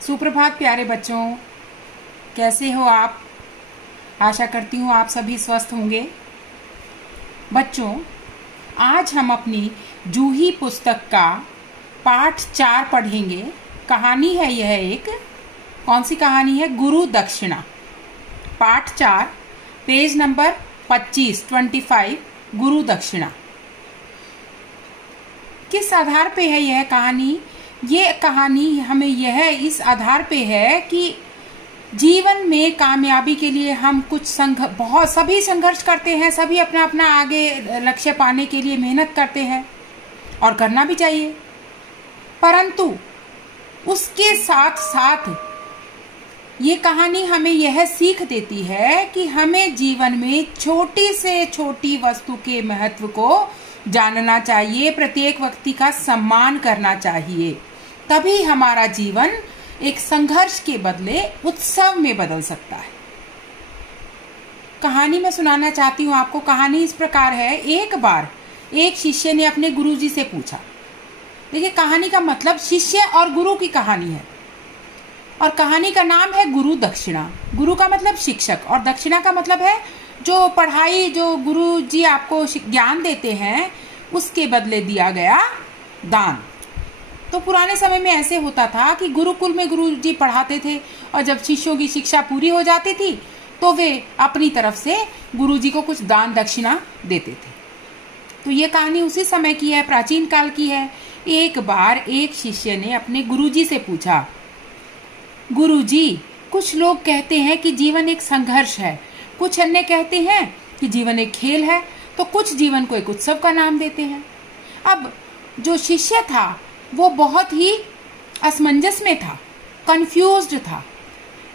सुप्रभात प्यारे बच्चों, कैसे हो आप? आशा करती हूँ आप सभी स्वस्थ होंगे। बच्चों, आज हम अपनी जूही पुस्तक का पाठ 4 पढ़ेंगे। कहानी है यह एक, कौन सी कहानी है? गुरु दक्षिणा। पाठ 4, पेज नंबर 25 गुरु दक्षिणा। किस आधार पे है यह कहानी? ये कहानी हमें यह इस आधार पे है कि जीवन में कामयाबी के लिए हम सभी संघर्ष करते हैं, सभी अपना अपना आगे लक्ष्य पाने के लिए मेहनत करते हैं और करना भी चाहिए। परंतु उसके साथ साथ ये कहानी हमें यह सीख देती है कि हमें जीवन में छोटी से छोटी वस्तु के महत्व को जानना चाहिए, प्रत्येक व्यक्ति का सम्मान करना चाहिए। तभी हमारा जीवन एक संघर्ष के बदले उत्सव में बदल सकता है। कहानी मैं सुनाना चाहती हूँ आपको। कहानी इस प्रकार है। एक बार एक शिष्य ने अपने गुरुजी से पूछा। देखिए, कहानी का मतलब शिष्य और गुरु की कहानी है और कहानी का नाम है गुरु दक्षिणा। गुरु का मतलब शिक्षक और दक्षिणा का मतलब है जो पढ़ाई, जो गुरु जी आपको ज्ञान देते हैं उसके बदले दिया गया दान। तो पुराने समय में ऐसे होता था कि गुरुकुल में गुरु जी पढ़ाते थे और जब शिष्यों की शिक्षा पूरी हो जाती थी तो वे अपनी तरफ से गुरु जी को कुछ दान दक्षिणा देते थे। तो ये कहानी उसी समय की है, प्राचीन काल की है। एक बार एक शिष्य ने अपने गुरु जी से पूछा, गुरु जी, कुछ लोग कहते हैं कि जीवन एक संघर्ष है, कुछ अन्य कहते हैं कि जीवन एक खेल है, तो कुछ जीवन को एक उत्सव का नाम देते हैं। अब जो शिष्य था वो बहुत ही असमंजस में था, कंफ्यूज्ड था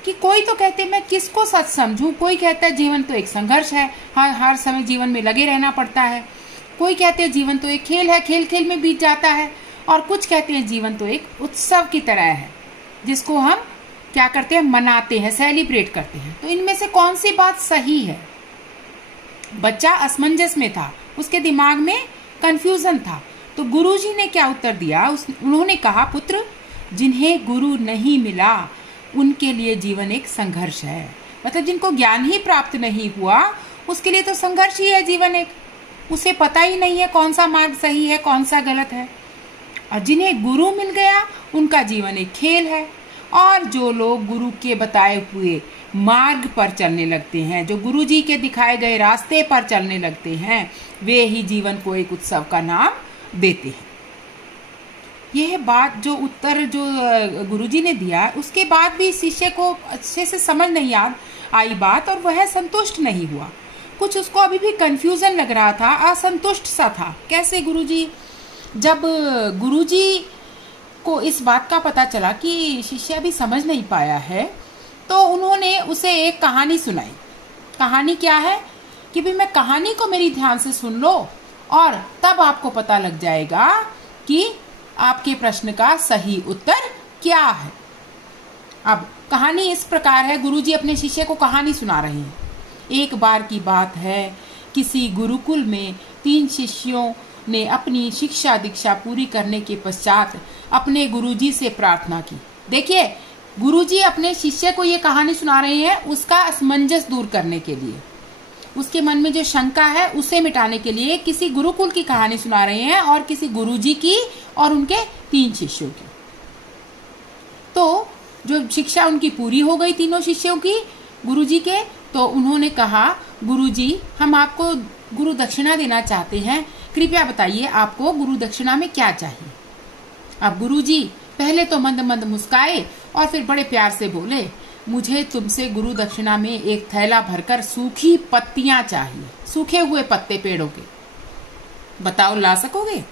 कि कोई तो कहते मैं किसको सच समझूं। कोई कहता है जीवन तो एक संघर्ष है, हर समय जीवन में लगे रहना पड़ता है। कोई कहते हैं जीवन तो एक खेल है, खेल खेल में बीत जाता है। और कुछ कहते हैं जीवन तो एक उत्सव की तरह है जिसको हम क्या करते हैं, मनाते हैं, सेलिब्रेट करते हैं। तो इनमें से कौन सी बात सही है? बच्चा असमंजस में था, उसके दिमाग में कंफ्यूजन था। तो गुरुजी ने क्या उत्तर दिया? उन्होंने कहा, पुत्र, जिन्हें गुरु नहीं मिला उनके लिए जीवन एक संघर्ष है। मतलब जिनको ज्ञान ही प्राप्त नहीं हुआ उसके लिए तो संघर्ष ही है जीवन एक। उसे पता ही नहीं है कौन सा मार्ग सही है, कौन सा गलत है। और जिन्हें गुरु मिल गया उनका जीवन एक खेल है। और जो लोग गुरु के बताए हुए मार्ग पर चलने लगते हैं, जो गुरु जी के दिखाए गए रास्ते पर चलने लगते हैं, वे ही जीवन को एक उत्सव का नाम देते हैं। यह बात, जो उत्तर जो गुरुजी ने दिया, उसके बाद भी शिष्य को अच्छे से समझ नहीं आई बात और वह संतुष्ट नहीं हुआ। कुछ उसको अभी भी कंफ्यूजन लग रहा था, असंतुष्ट सा था। कैसे गुरुजी? जब गुरुजी को इस बात का पता चला कि शिष्य अभी समझ नहीं पाया है तो उन्होंने उसे एक कहानी सुनाई। कहानी क्या है कि भाई मैं कहानी को मेरी ध्यान से सुन लो और तब आपको पता लग जाएगा कि आपके प्रश्न का सही उत्तर क्या है। अब कहानी इस प्रकार है। गुरुजी अपने शिष्य को कहानी सुना रहे हैं। एक बार की बात है, किसी गुरुकुल में 3 शिष्यों ने अपनी शिक्षा दीक्षा पूरी करने के पश्चात अपने गुरुजी से प्रार्थना की। देखिए, गुरुजी अपने शिष्य को ये कहानी सुना रहे हैं उसका असमंजस दूर करने के लिए, उसके मन में जो शंका है उसे मिटाने के लिए किसी गुरुकुल की कहानी सुना रहे हैं और किसी गुरुजी की और उनके 3 शिष्यों की। तो जो शिक्षा उनकी पूरी हो गई तीनों शिष्यों की गुरुजी के, तो उन्होंने कहा, गुरुजी, हम आपको गुरु दक्षिणा देना चाहते हैं, कृपया बताइए आपको गुरु दक्षिणा में क्या चाहिए। अब गुरुजी पहले तो मंद मंद मुस्काए और फिर बड़े प्यार से बोले, मुझे तुमसे गुरु दक्षिणा में एक थैला भरकर सूखी पत्तियां चाहिए, सूखे हुए पत्ते पेड़ों के। बताओ, ला सकोगे?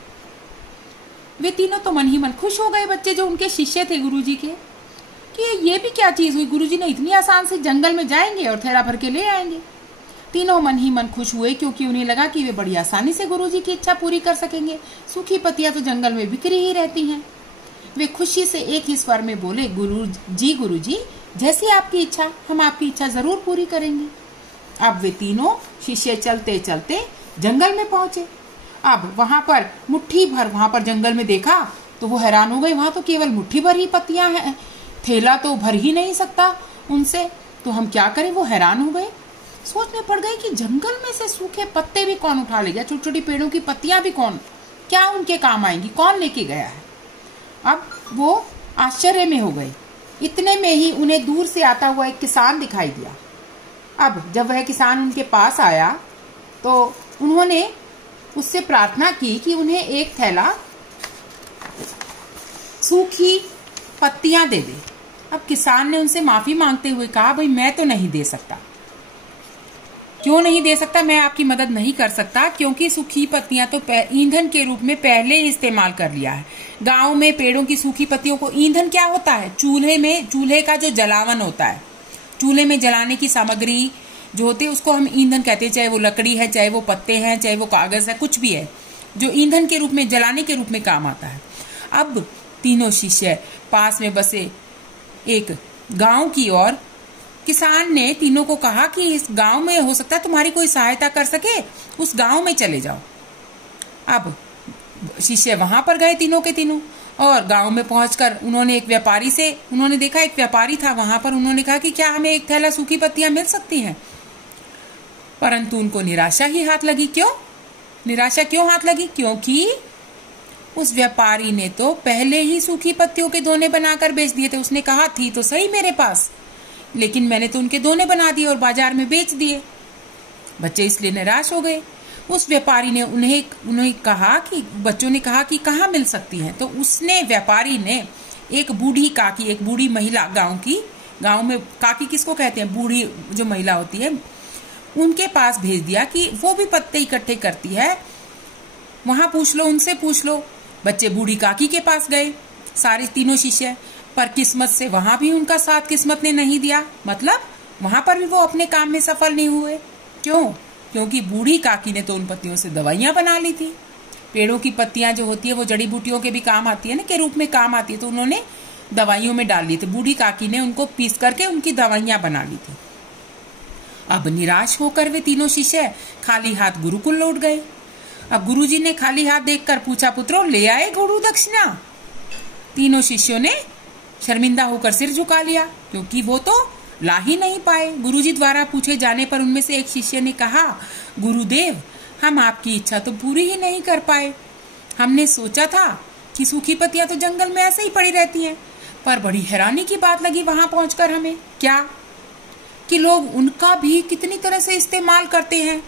वे तीनों तो मन ही मन खुश हो गए, बच्चे जो उनके शिष्य थे गुरुजी के, कि ये भी क्या चीज हुई, गुरुजी ने इतनी आसान से जंगल में जाएंगे और थैला भर के ले आएंगे। तीनों मन ही मन खुश हुए क्योंकि उन्हें लगा कि वे बड़ी आसानी से गुरुजी की इच्छा पूरी कर सकेंगे। सूखी पत्तियां तो जंगल में बिखरी ही रहती हैं। वे खुशी से एक ही स्वर में बोले, गुरुजी, जैसी आपकी इच्छा, हम आपकी इच्छा जरूर पूरी करेंगे। अब वे तीनों शिष्य चलते चलते जंगल में पहुंचे। अब वहां पर मुट्ठी भर, वहां पर जंगल में देखा तो वो हैरान हो गए, वहां तो केवल मुट्ठी भर ही पत्तियां हैं, थैला तो भर ही नहीं सकता उनसे, तो हम क्या करें। वो हैरान हो गए, सोच में पड़ गए कि जंगल में से सूखे पत्ते भी कौन उठा ले गया, छोटी छोटी पेड़ों की पत्तियां भी कौन, क्या उनके काम आएंगी, कौन लेके गया है। अब वो आश्चर्य में हो गए। इतने में ही उन्हें दूर से आता हुआ एक किसान दिखाई दिया। अब जब वह किसान उनके पास आया तो उन्होंने उससे प्रार्थना की कि उन्हें एक थैला सूखी पत्तियां दे दे। अब किसान ने उनसे माफी मांगते हुए कहा, भाई मैं तो नहीं दे सकता। क्यों नहीं दे सकता? मैं आपकी मदद नहीं कर सकता क्योंकि सूखी पत्तियां तो ईंधन के रूप में पहले ही इस्तेमाल कर लिया है। गांव में पेड़ों की सूखी पत्तियों को ईंधन क्या होता है, चूल्हे का जो जलावन होता है, चूल्हे में जलाने की सामग्री जो होती है उसको हम ईंधन कहते हैं। चाहे वो लकड़ी है, चाहे वो पत्ते हैं, चाहे वो कागज है, कुछ भी है जो ईंधन के रूप में, जलाने के रूप में काम आता है। अब तीनों शिष्य पास में बसे एक गांव की ओर, किसान ने तीनों को कहा कि इस गांव में हो सकता है तुम्हारी कोई सहायता कर सके, उस गांव में चले जाओ। अब शिष्य वहां पर गए तीनों के तीनों, और गांव में पहुंचकर उन्होंने एक व्यापारी से, उन्होंने देखा एक व्यापारी था वहां पर, उन्होंने कहा कि क्या हमें एक थैला सूखी पत्तियां मिल सकती हैं। परंतु उनको निराशा ही हाथ लगी। क्यों निराशा क्यों हाथ लगी? क्योंकि उस व्यापारी ने तो पहले ही सूखी पत्तियों के दोने बनाकर बेच दिए थे। उसने कहा थी तो सही मेरे पास, लेकिन मैंने तो उनके दोने बना दिए और बाजार में बेच दिए। बच्चे इसलिए निराश हो गए। उस व्यापारी ने उन्हें कहा कि, बच्चों ने कहा कि कहाँ मिल सकती हैं। तो उसने, व्यापारी ने एक बूढ़ी काकी, एक बूढ़ी महिला, गांव में काकी किसको कहते हैं, बूढ़ी जो महिला होती है, उनके पास भेज दिया कि वो भी पत्ते इकट्ठे करती है, वहां पूछ लो, उनसे पूछ लो। बच्चे बूढ़ी काकी के पास गए, सारे तीनों शिष्य, पर किस्मत से वहां भी उनका साथ किस्मत ने नहीं दिया। मतलब वहां पर भी वो अपने काम में सफल नहीं हुए। क्यों? क्योंकि बूढ़ी काकी ने तो उन पत्तियों से दवाइयां बना ली थी। पेड़ों की पत्तियां जो होती है वो जड़ी बूटियों के भी काम आती है ना, के रूप में काम आती है, तो उन्होंने दवाइयों में डाल ली थी। बूढ़ी काकी ने उनको पीस करके उनकी दवाइयां बना ली थी। अब निराश होकर वे तीनों शिष्य खाली हाथ गुरुकुल लौट गए। अब गुरुजी ने खाली हाथ देखकर पूछा, पुत्रों ले आए गुरु दक्षिणा? तीनों शिष्यों ने शर्मिंदा होकर सिर झुका लिया, क्योंकि वो तो ला ही नहीं पाए। गुरुजी द्वारा पूछे जाने पर उनमें से एक शिष्य ने कहा, गुरुदेव हम आपकी इच्छा तो पूरी ही नहीं कर पाए। हमने सोचा था कि सूखी पत्तियां तो जंगल में ऐसे ही पड़ी रहती हैं, पर बड़ी हैरानी की बात लगी वहां पहुंचकर हमें, क्या कि लोग उनका भी कितनी तरह से इस्तेमाल करते हैं।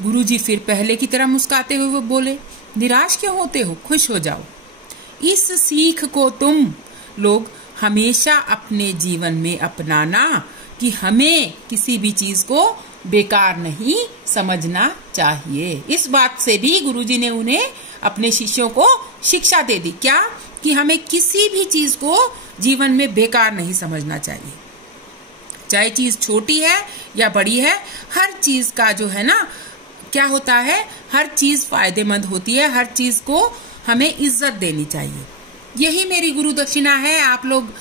गुरुजी फिर पहले की तरह मुस्कुराते हुए बोले, निराश क्यों होते हो, खुश हो जाओ। इस सीख को तुम लोग हमेशा अपने जीवन में अपनाना कि हमें किसी भी चीज को बेकार नहीं समझना चाहिए। इस बात से भी गुरुजी ने उन्हें, अपने शिष्यों को शिक्षा दे दी। क्या? कि हमें किसी भी चीज को जीवन में बेकार नहीं समझना चाहिए। चाहे चीज छोटी है या बड़ी है, हर चीज का जो है ना, क्या होता है, हर चीज फायदेमंद होती है, हर चीज को हमें इज्जत देनी चाहिए। यही मेरी गुरु दक्षिणा है। आप लोग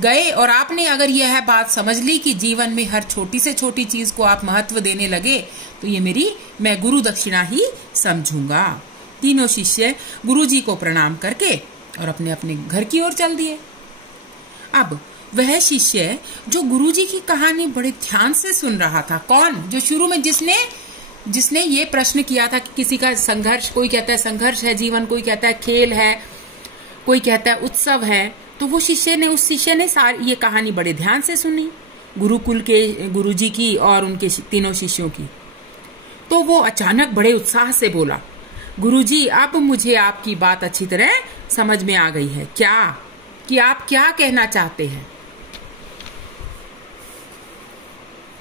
गए और आपने अगर यह बात समझ ली कि जीवन में हर छोटी से छोटी चीज को आप महत्व देने लगे, तो ये मैं गुरु दक्षिणा ही समझूंगा। तीनों शिष्य गुरुजी को प्रणाम करके और अपने अपने घर की ओर चल दिए। अब वह शिष्य जो गुरुजी की कहानी बड़े ध्यान से सुन रहा था, कौन? जो शुरू में जिसने ये प्रश्न किया था कि किसी का संघर्ष, कोई कहता है संघर्ष है जीवन, कोई कहता है खेल है, कोई कहता है उत्सव है, तो उस शिष्य ने सारी ये कहानी बड़े ध्यान से सुनी, गुरुकुल के गुरुजी की और उनके तीनों शिष्यों की। तो वो अचानक बड़े उत्साह से बोला, गुरुजी अब मुझे आपकी बात अच्छी तरह समझ में आ गई है। क्या? कि आप क्या कहना चाहते हैं।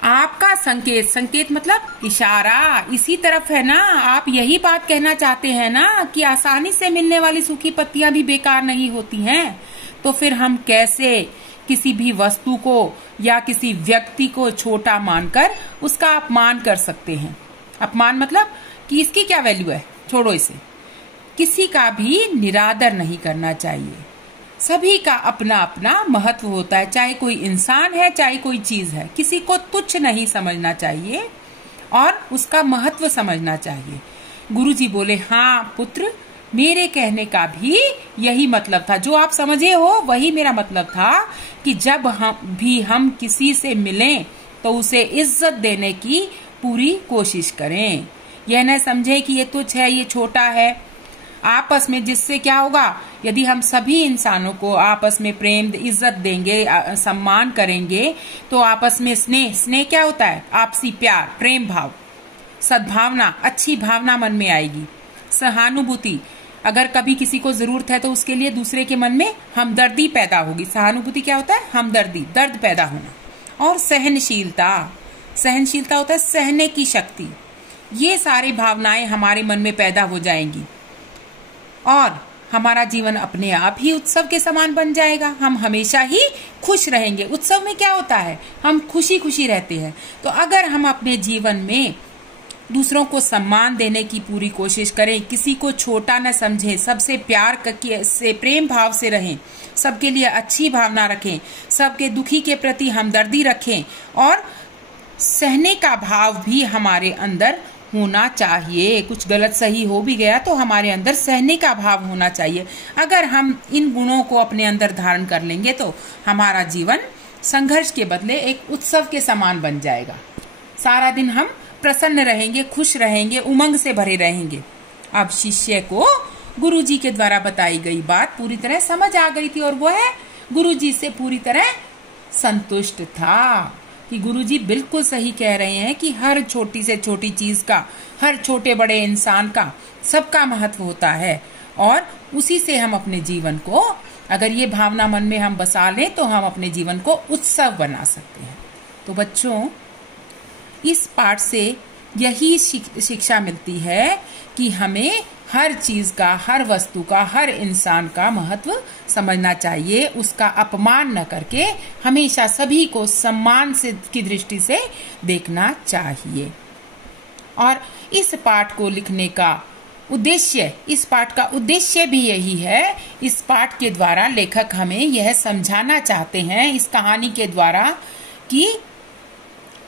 आपका संकेत मतलब इशारा इसी तरफ है ना। आप यही बात कहना चाहते हैं ना कि आसानी से मिलने वाली सूखी पत्तियां भी बेकार नहीं होती हैं। तो फिर हम कैसे किसी भी वस्तु को या किसी व्यक्ति को छोटा मानकर उसका अपमान कर सकते हैं। अपमान मतलब कि इसकी क्या वैल्यू है, छोड़ो इसे। किसी का भी निरादर नहीं करना चाहिए। सभी का अपना अपना महत्व होता है, चाहे कोई इंसान है चाहे कोई चीज है। किसी को तुच्छ नहीं समझना चाहिए और उसका महत्व समझना चाहिए। गुरुजी बोले, हाँ पुत्र, मेरे कहने का भी यही मतलब था, जो आप समझे हो वही मेरा मतलब था कि जब हम किसी से मिलें तो उसे इज्जत देने की पूरी कोशिश करें। यह न समझे कि ये तुच्छ है, ये छोटा है। आपस में जिससे क्या होगा, यदि हम सभी इंसानों को आपस में प्रेम इज्जत देंगे, सम्मान करेंगे, तो आपस में स्नेह क्या होता है, आपसी प्यार, प्रेम भाव, सद्भावना, अच्छी भावना मन में आएगी। सहानुभूति, अगर कभी किसी को जरूरत है तो उसके लिए दूसरे के मन में हमदर्दी पैदा होगी। सहानुभूति क्या होता है, हमदर्दी, दर्द पैदा होना। और सहनशीलता होता है सहने की शक्ति। ये सारी भावनाएं हमारे मन में पैदा हो जाएंगी और हमारा जीवन अपने आप ही उत्सव के समान बन जाएगा। हम हमेशा ही खुश रहेंगे। उत्सव में क्या होता है, हम खुशी खुशी रहते हैं। तो अगर हम अपने जीवन में दूसरों को सम्मान देने की पूरी कोशिश करें, किसी को छोटा न समझें, सबसे प्यार से, प्रेम भाव से रहें, सबके लिए अच्छी भावना रखें, सबके दुखी के प्रति हमदर्दी रखें और सहने का भाव भी हमारे अंदर होना चाहिए। कुछ गलत सही हो भी गया तो हमारे अंदर सहने का भाव होना चाहिए। अगर हम इन गुणों को अपने अंदर धारण कर लेंगे तो हमारा जीवन संघर्ष के बदले एक उत्सव के समान बन जाएगा। सारा दिन हम प्रसन्न रहेंगे, खुश रहेंगे, उमंग से भरे रहेंगे। अब शिष्य को गुरुजी के द्वारा बताई गई बात पूरी तरह समझ आ गई थी और वो है गुरुजी से पूरी तरह संतुष्ट था कि गुरुजी बिल्कुल सही कह रहे हैं कि हर छोटी से छोटी चीज का, हर छोटे बड़े इंसान का, सबका महत्व होता है और उसी से हम अपने जीवन को, अगर ये भावना मन में हम बसा लें तो हम अपने जीवन को उत्सव बना सकते हैं। तो बच्चों, इस पाठ से यही शिक्षा मिलती है कि हमें हर चीज का, हर वस्तु का, हर इंसान का महत्व समझना चाहिए। उसका अपमान न करके हमेशा सभी को सम्मान से की दृष्टि से देखना चाहिए। और इस पाठ को लिखने का उद्देश्य, इस पाठ का उद्देश्य भी यही है। इस पाठ के द्वारा लेखक हमें यह समझाना चाहते हैं, इस कहानी के द्वारा, कि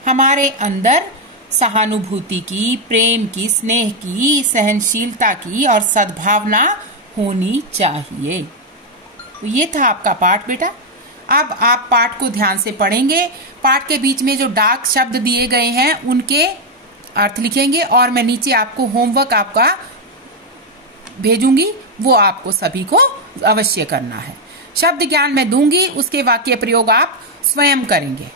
हमारे अंदर सहानुभूति की, प्रेम की, स्नेह की, सहनशीलता की और सद्भावना होनी चाहिए। तो ये था आपका पाठ बेटा। अब आप पाठ को ध्यान से पढ़ेंगे। पाठ के बीच में जो डार्क शब्द दिए गए हैं उनके अर्थ लिखेंगे और मैं नीचे आपको होमवर्क आपका भेजूंगी, वो आपको सभी को अवश्य करना है। शब्द ज्ञान मैं दूंगी, उसके वाक्य प्रयोग आप स्वयं करेंगे।